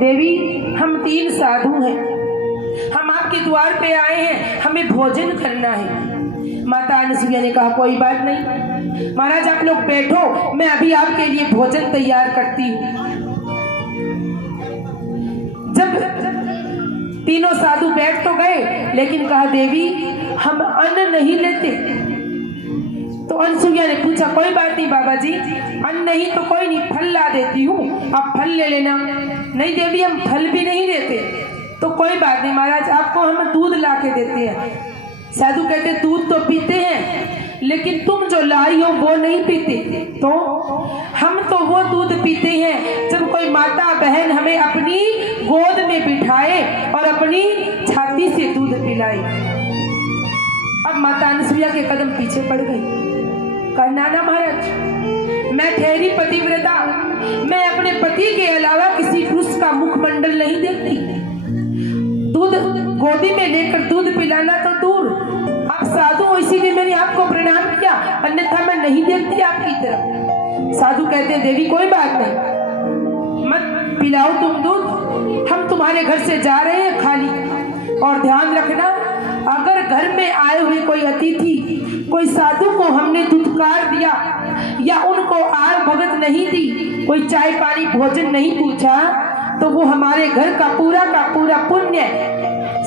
देवी हम 3 साधु हैं, हम आपके द्वार पे आए हैं, हमें भोजन करना है। माता अनसुईया ने कहा कोई बात नहीं महाराज, आप लोग बैठो, मैं अभी आपके लिए भोजन तैयार करती हूँ। जब तीनों साधु बैठ तो गए, लेकिन कहा देवी हम अन्न नहीं लेते। तो अनसुईया ने पूछा कोई बात नहीं बाबा जी, अन्न नहीं तो कोई नहीं, फल ला देती हूँ, आप फल ले लेना। नहीं देवी हम फल भी नहीं लेते। तो कोई बात नहीं महाराज, आपको हम दूध ला के देते हैं। साधु कहते दूध तो पीते हैं, लेकिन तुम जो लाई हो वो नहीं पीते। तो हम तो वो दूध पीते हैं जब कोई माता बहन हमें अपनी गोद में बिठाए और अपनी छाती से दूध पिलाए। अब माता अनसुईया के कदम पीछे पड़ गई। कहा नाना महाराज, मैं ठहरी पतिव्रता, मैं अपने पति के अलावा किसी पुरुष का मुखमंडल नहीं देखती। दूध गोदी में लेकर दूध पिलाना तो दूर, आप साधु हो इसीलिए मैंने आपको प्रणाम किया, अन्यथा मैं नहीं देखती आपकी तरफ। साधु कहते हैं देवी कोई बात नहीं, मत पिलाओ तुम दूध, हम तुम्हारे घर से जा रहे हैं खाली। और ध्यान रखना, अगर घर में आए हुए कोई अतिथि, कोई साधु को हमने दुत्कार दिया या उनको आड़ भगत नहीं दी, कोई चाय पानी भोजन नहीं पूछा, तो वो हमारे घर का पूरा पुण्य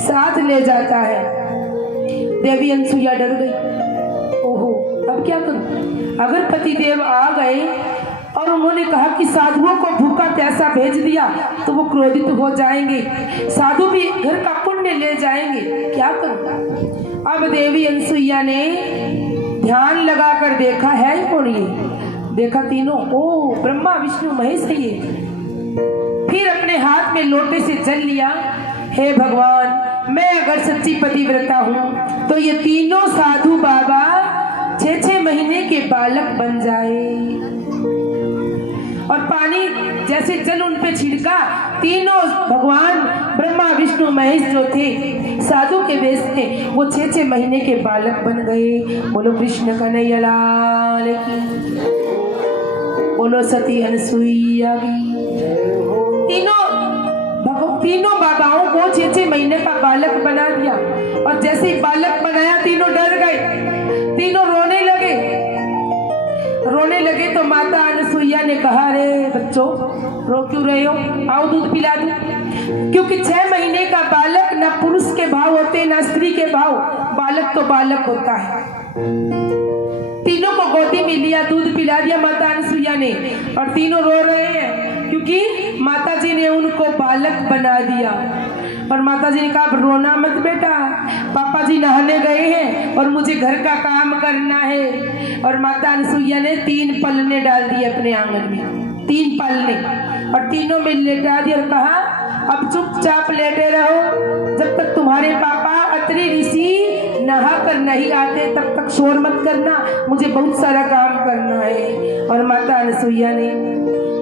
साथ ले जाता है। देवी अनसुईया डर गई। ओहो अब क्या करूं? अगर पतिदेव आ गए और उन्होंने कहा कि साधुओं को भूखा प्यासा भेज दिया तो वो क्रोधित हो जाएंगे, साधु भी घर का पुण्य ले जाएंगे, क्या करूं? अब देवी अनसुईया ने ध्यान लगाकर देखा है कौन ये, देखा तीनों, ओ ब्रह्मा विष्णु महेश है ये। फिर अपने हाथ में लोटे से जल लिया, हे भगवान मैं अगर सच्ची पतिव्रता हूँ तो ये तीनों साधु बाबा 6-6 महीने के बालक बन जाए। और पानी जैसे जल उन पे छिड़का, तीनों भगवान ब्रह्मा विष्णु महेश जो थे साधु के वेश में, वो 6-6 महीने के बालक बन गए। बोलो कृष्ण कन्हैया लाल की, बोलो सती अनसुईया की। तीनों बाबाओं को 6-6 महीने का बालक बना दिया। और जैसे ही बालक बनाया तीनों डर गए, तीनों रोने लगे। तो माता अनसुईया ने कहा अरे बच्चों रो क्यों रहे हो, आओ दूध पिला दूं। क्योंकि 6 महीने का बालक ना पुरुष के भाव होते ना स्त्री के भाव, बालक तो बालक होता है। तीनों को गोदी में लिया, दूध पिला दिया माता अनसुईया ने, और तीनों रो रहे हैं क्योंकि माता जी ने उनको बालक बना दिया। और माता जी ने कहा रोना मत बेटा, पापा जी नहाने गए हैं और मुझे घर का काम करना है। और माता अनसुईया ने 3 पलने डाल दिए अपने आंगन में, 3 पलने, और तीनों में लेटा दिया और कहा अब चुपचाप लेटे रहो, जब तक तुम्हारे पापा अत्रि ऋषि नहा कर नहीं आते तब तक शोर मत करना, मुझे बहुत सारा काम करना है। और माता अनसुईया ने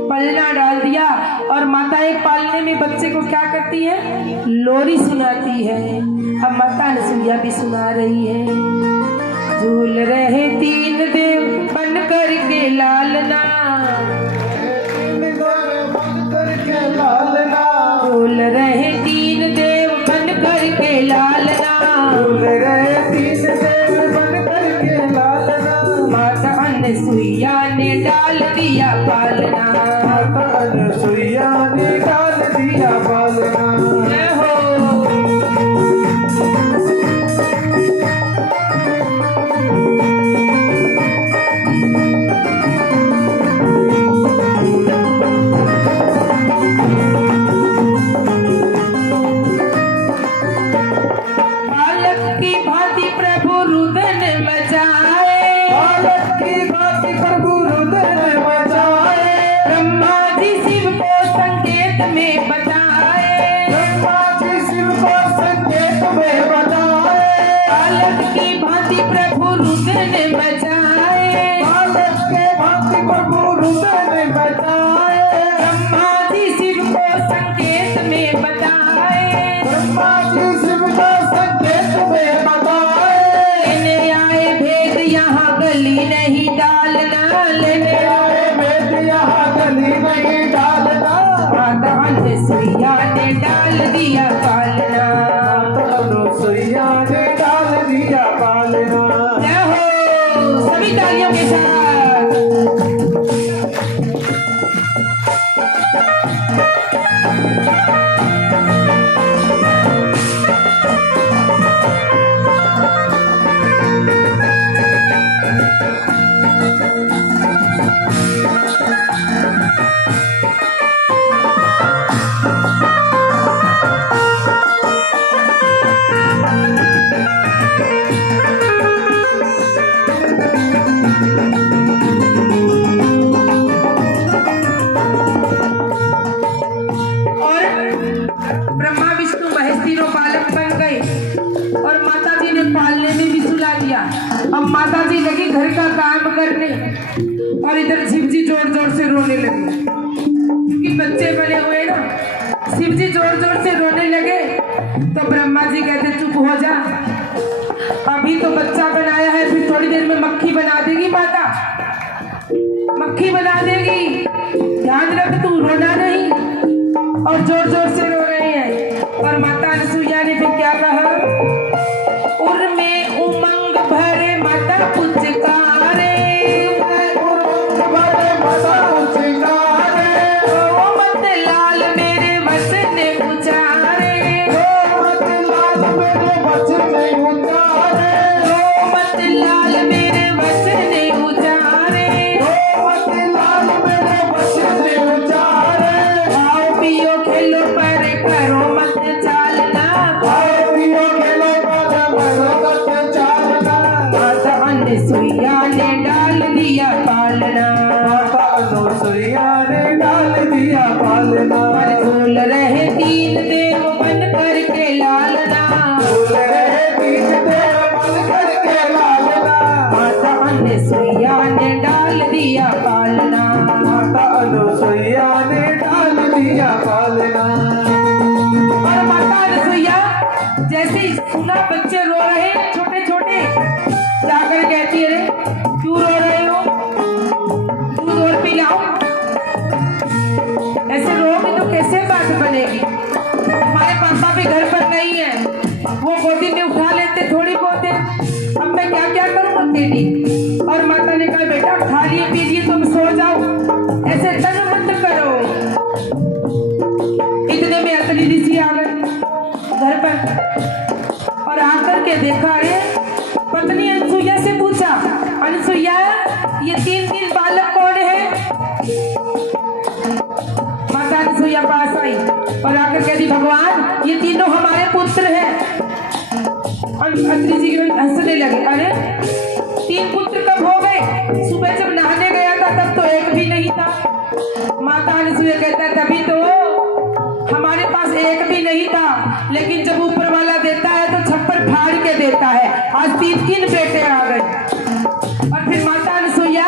पलना डाल दिया। और माताएं पालने में बच्चे को क्या करती है, लोरी सुनाती है। अब माता अनसुईया भी सुना रही है। झूल रहे 3 देव बन कर के लालना, झूल रहे 3 देव बन कर के लालना, झूल रहे 3 देव बन कर के लालना। माता अनसुईया ने डाल दिया पालना, माता अनसुईया ने डाल दिया पालना। अनुसुईया ने डाल दिया पालना, माता अनुसुईया ने डाल दिया पालना। जय हो, सभी तालियों के साथ। ब्रह्मा विष्णु महेश तीनों बालक बन गए और माता जी ने पालने में भी सुला दिया। अब माता जी लगी घर का काम करने और इधर शिव जी जोर जोर से रोने लगे, क्योंकि बच्चे बने हुए ना। शिव जी जोर जोर से रोने लगे तो ब्रह्मा जी कहते चुप हो जा, अभी तो बच्चा बनाया है, फिर थोड़ी देर में मक्खी बना देगी माता, मक्खी बना देगी, ध्यान रख तू, रोना नहीं। और जोर जोर से रो रहे हैं। और माता अनुसुईया ने फिर क्या कहा, उर में उमंग भरे माता पुचकारे, उमंग भरे माता पुचकारे, ओ मत लाल मेरे वचन उचारे, ओ मत लाल मेरे वचन उचारे, ओ मत लाल मेरे वचन उचारे, ओ मत लाल मेरे वचन उचारे। आओ पियो खेलो पर करो मत चालना, खाओ पियो खेलो पर मत चालना। माता अनुसुईया ने डाल दिया पालना, माता अनुसुईया ने डाल दिया पालना। झूल रहे तीन देव बन करके लालना, झूल रहे तीन देव बन करके लालना। माता अनुसुईया ने डाल दिया पालना। माता अनुसुईया ने डाल दिया पालना। और माता अनुसुईया जैसे ही सुना बच्चे रो रहे हैं छोटे छोटे, जाकर कहती है, अरे क्यों रो रहे हो, दूध और पिलाओ। ऐसे रोगे तो कैसे बात बनेगी, हमारे पापा भी घर पर नहीं है, वो गोदी में उठा लेते थोड़ी बहुत है, अब मैं क्या क्या करूँ अकेली। और माता ने कहा बेटा खा लिए पीजिए तुम सो जाओ, ऐसे तंग मत करो। इतने में अतली ऋषि आ गए घर पर और आकर के देखा है, पत्नी अनुसुईया से पूछा, अनुसुईया ये तीन बालक कौन है। माता अनुसुईया पास आई और आकर कहती, भगवान ये तीनों हमारे पुत्र हैं। और अत्रि जी हंसने लगे, अरे 3 पुत्र कब हो गए, सुबह जब नहाने गया था तब तो एक भी नहीं था। माता अनुसुईया कहता है, तभी तो हमारे पास एक भी नहीं था, लेकिन जब ऊपर वाला देता है तो छप्पर फाड़ के देता है। आज 3 बेटे आ गए। और फिर माता अनुसुईया,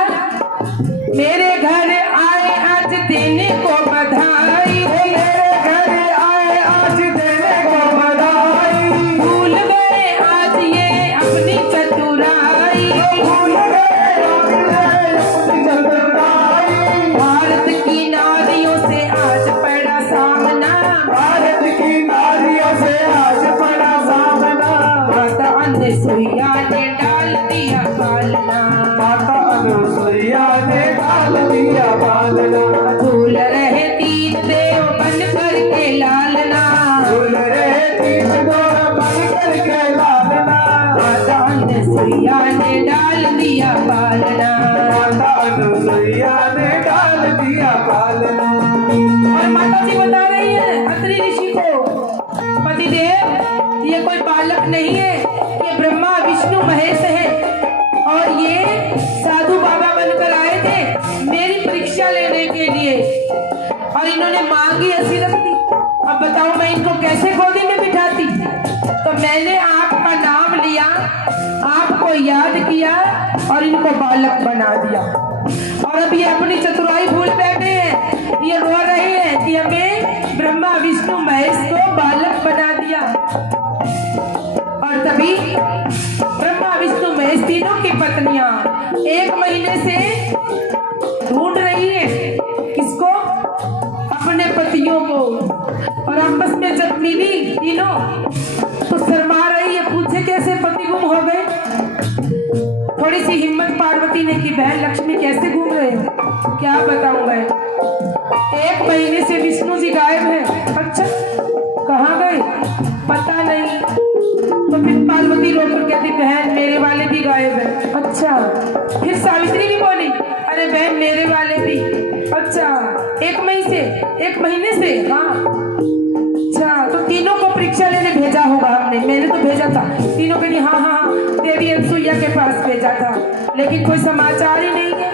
मेरे घर आए आज देने को बधाई, मेरे घर आए आज देने को बधाई। भूल गए आज ये अपनी चतुराई, भूल गए अपनी चतुराई। भारत की नारियों से आज पड़ा सामना, भारत की नारियों से आज पड़ा सामना। माता अनुसुईया ने डाल दिया पालना, माता अनुसुईया ने डाल दिया पालना। झूल रहे 3 देव बन करके लालना, झूल रहे 3 देव बन करके लालना। माता अनुसुईया ने डाल दिया पालना। माता अनुसुईया ने डाल दिया पालना। और माता जी बता रही है अत्रि ऋषि को, पतिदेव ये कोई बालक नहीं है, ये ब्रह्मा विष्णु महेश है और ये साधु बाबा बनकर आए थे मेरी परीक्षा लेने के लिए, और इन्होंने मांगी ऐसी रख दी। अब बताओ मैं इनको कैसे गोदी में बिठाती। तो मैंने आपका नाम लिया, आपको याद किया और इनको बालक बना दिया। और अब ये अपनी चतुराई भूल बैठे हैं, ये रो रहे हैं कि हमें ब्रह्मा विष्णु महेश को बालक बना दिया। और तभी ब्रह्मा विष्णु महेश तीनों की पत्नियां 1 महीने से ढूंढ रही है किसको, अपने पतियों को, और आपस में जब मिली तीनों तो शर्मा रही है, पूछे कैसे पति गुम हो गए। थोड़ी सी हिम्मत पार्वती ने की, बहन लक्ष्मी कैसे घूम रहे हो? क्या बताऊं मैं, 1 महीने से विष्णु जी गायब है। अच्छा, कहाँ गए पता नहीं। तो फिर पार्वती रोकर कहती, बहन मेरे वाले भी गायब है। अच्छा, फिर सावित्री भी बोली, अरे बहन मेरे वाले भी। अच्छा, 1 महीने से हाँ। अच्छा, तो तीनों को परीक्षा लेने भेजा होगा हमने, मैंने तो भेजा था। तीनों के लिए हाँ हाँ हाँ, देवी अनसुईया के पास भेजा था, लेकिन कोई समाचार ही नहीं है।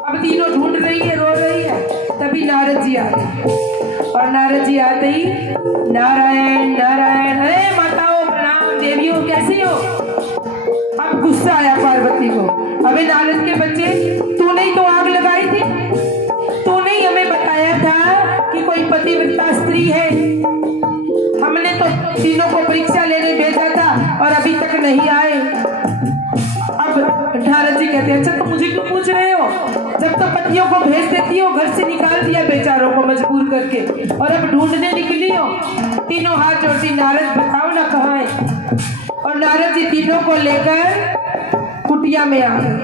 अब तीनों ढूंढ रही है, रो रही है। तभी नारद जी आ गए, और नारद जी आते ही नारायण नारायण, अरे माताओं प्रणाम, देवियों कैसी हो। अब गुस्सा आया पार्वती को, अबे नारद के बच्चे, तूने ही तो आग लगाई थी, तूने ही हमें बताया था कि कोई पतिव्रता स्त्री है। हमने तो तीनों को परीक्षा लेने भेजा था और अभी तक नहीं आए। अब नारद जी कहते हैं, अच्छा तो मुझे क्यों पूछ रहे हो, जब तो पतियों को भेज देती हो, घर से निकाल दिया बेचारों को मजबूर करके, और अब ढूंढने निकली हो। तीनों हाथ जोड़ती, नारद बताओ ना कहाँ है। और नारद जी तीनों को लेकर कुटिया में आ गए,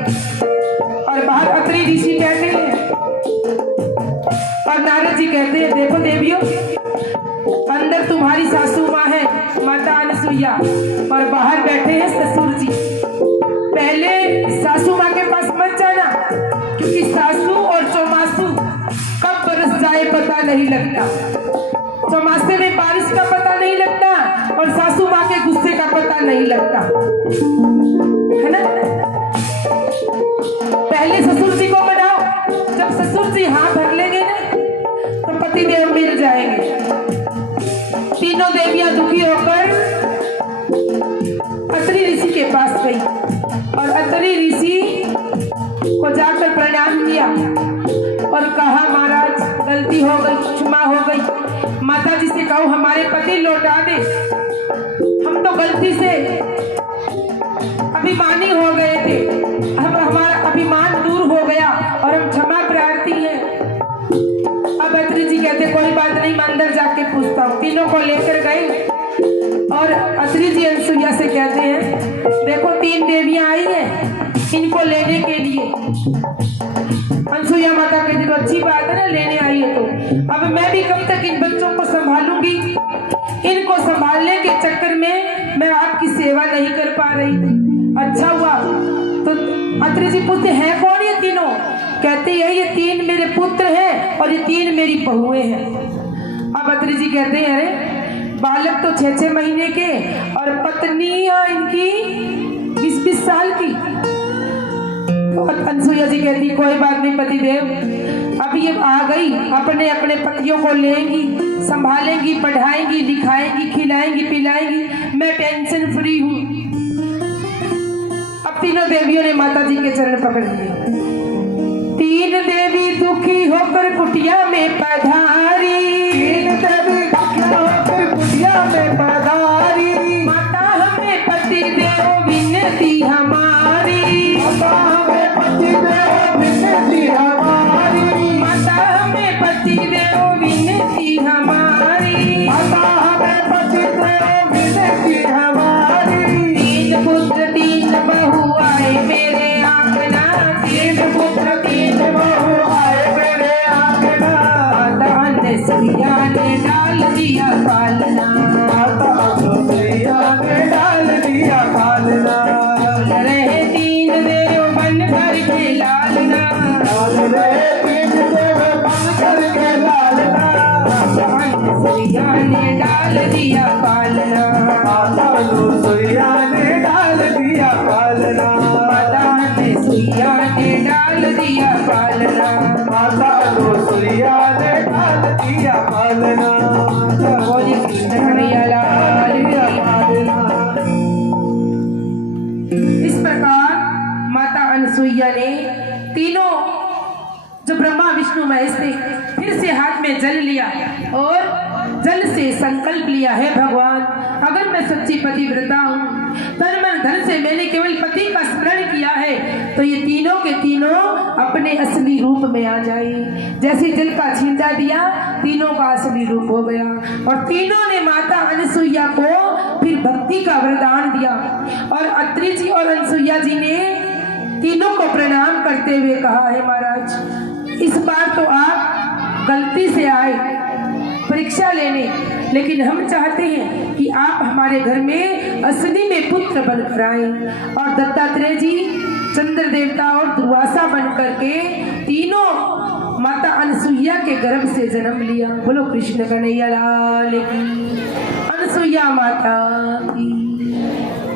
और बाहर अत्रि ऋषि बैठे हैं। और नारद जी कहते हैं, देखो देवियों, अंदर तुम्हारी सासू माँ है माता अनसुईया, और बाहर बैठे हैं ससुर जी। पहले सासू माँ के पास मत जाना, क्योंकि सासू और चौमासू कब बरस जाए पता नहीं लगता। चौमासे में बारिश का पता नहीं लगता, और सासू माँ के गुस्से का पता नहीं लगता, है ना। पहले ससुर जी को मनाओ, जब ससुर जी हाँ भर लेंगे ना तो पति देव मिल जाएंगे। तीनों देवियां दुखी होकर अत्रि ऋषि के पास गई, और अत्रि ऋषि को जाकर प्रणाम किया और कहा, महाराज गलती हो गई, क्षमा हो गई, माता जी से कहो हमारे पति लौटा दे। हम तो गलती से अभिमानी हो गए थे, अब हमारा अभिमान दूर हो गया और हम क्षमा प्रार्थी हैं। अब अत्रि जी कहते, कोई बात नहीं, मैं अंदर जाके पूछता हूँ। तीनों को लेकर गए, और अत्रि जी अनसुईया से कहते हैं, देखो 3 देवियां आई हैं इनको लेने के लिए। अनसुईया माता कहती, तो अच्छी बात है ना, लेने आई है तो। अब मैं भी कब तक इन बच्चों को संभालूंगी, इनको संभालने के चक्कर में मैं आपकी सेवा नहीं कर पा रही थी। अच्छा हुआ। तो अत्रि जी पूछते, हैं कौन ये तीनों? कहते हैं, ये 3 मेरे पुत्र हैं और ये 3 मेरी बहुएं हैं। अब अत्रि जी कहते हैं, अरे बालक तो 6-6 महीने के, और पत्नियां इनकी 20-20 साल की। तो अनसुईया जी कहती, कोई बात नहीं पतिदेव, अब ये आ गई, अपने अपने पतियों को लेंगी, संभालेंगी, पढ़ाएंगी, लिखाएंगी, खिलाएंगी, पिलाएंगी, मैं टेंशन फ्री हूँ। अब तीनों देवियों ने माता जी के चरण पकड़ लिए। 3 देवी दुखी होकर कुटिया में पधारी, 3 देवी दुखी होकर कुटिया में पधारी। माता हमें पति देव विनती हमारी, माता हमें पति देव विनती हमारी। माता हमें पति देव विनती हमारी, माता हमें पति देव विनती हमारी। 3 पुत्र 3 बहू आए मेरे आंगना, 3 पुत्र 3 बहू आए मेरे आंगना। माता अनसुईया ने डाल दिया पालना, माता अनसुईया ने डाल दिया पालना। डाल रहे 3 देव बन कर के लालना, डाल रहे 3 देव बन कर के लालना। माता अनसुईया ने डाल दिया पालना, माता अनसुईया ने डाल दिया पालना। माता अनसुईया ने डाल दिया पालना। माता अनसुईया ने डाल दिया पालना। बोली कृष्ण कन्हैया लाल की। पालना। इस प्रकार माता अनसुईया ने तीनों जो ब्रह्मा विष्णु महेश थे, फिर से हाथ में जल लिया और जल से संकल्प लिया, है भगवान, अगर मैं सच्ची पतिव्रता हूँ, तन मन धन से मैंने केवल पति का स्मरण किया है तो ये तीनों के तीनों अपने असली रूप में आ जाए। जैसे जल का छींटा दिया, तीनों का असली रूप हो गया। और तीनों ने माता अनसुईया को फिर भक्ति का वरदान दिया। और अत्रि जी और अनसुईया जी ने तीनों को प्रणाम करते हुए कहा है, महाराज इस बार तो आप गलती से आए परीक्षा लेने, लेकिन हम चाहते हैं कि आप हमारे घर में असली में पुत्र बनकर आए। और दत्तात्रेय जी चंद्र देवता और दुर्वासा बन करके तीनों माता अनसुईया के गर्भ से जन्म लिया। बोलो कृष्ण कन्हैया लाल की, अनसुईया माता की।